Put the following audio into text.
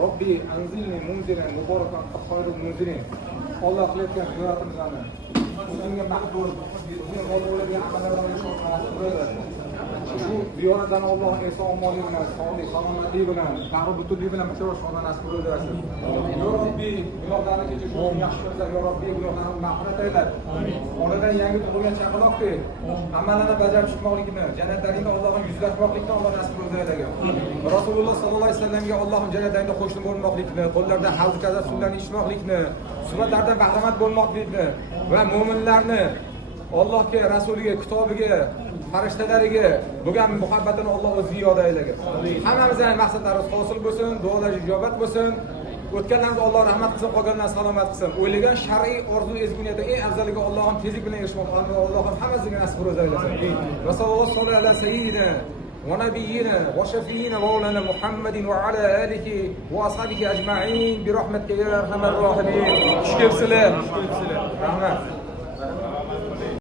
Robbi anzilni munzilan mubarakan khayrul munzilin. Allah qilayotgan ziyoratimizni o'zingga maqbul, o'zingga rozi bo'ladigan amallardan qilib bu ziyoratdan Alloh eson omonlik bilan, sog'lik, salomatlik bilan, tag'ri butunlik bilan bachora shoda nasib qilsin. Ya Robbi, gunohlarni kechir, yaxshi ko'rsa, ya Robbi, gunohlarni mag'firat aylat. Onadan yangi tug'ilgan chaqaloqdek amallarni bajarib chiqmoqlikni, jannatdaligida Allohning yuzlashmoqlikni Alloh nasib qilsin. Rasululloh sallallohu alayhi vasallamga Allohning jannatida qo'shni bo'lmoqlikni, qo'llarida havz kaza suvlarni ichmoqlikni, sunnatlardan bahramand bo'lmoqlikni va mu'minlarni Allohga, rasuliga, kitobiga, farishtalariga bo'lgan muhabbatini Alloh o'zi ziyoda aylagan. Hammamizning maqsadlarimiz hosil bo'lsin, duolar ijobat bo'lsin. O'tganlarga Alloh rahmat qilsin, qolganlarga salomat qilsin. O'ylagan shar'iy orzu ezguniyatda eng afzaliga Allohning tezlik bilan erishmoqni Allohim hammasiga nasib qilsin. Va sallallohu alayhi sayyidina va nabiyina va shafiina va ulana Muhammadin va ala alihi va ashabihi ajma'in bi rahmatika ya arhamar rohimin. Xush kelibsizlar. Rahmat.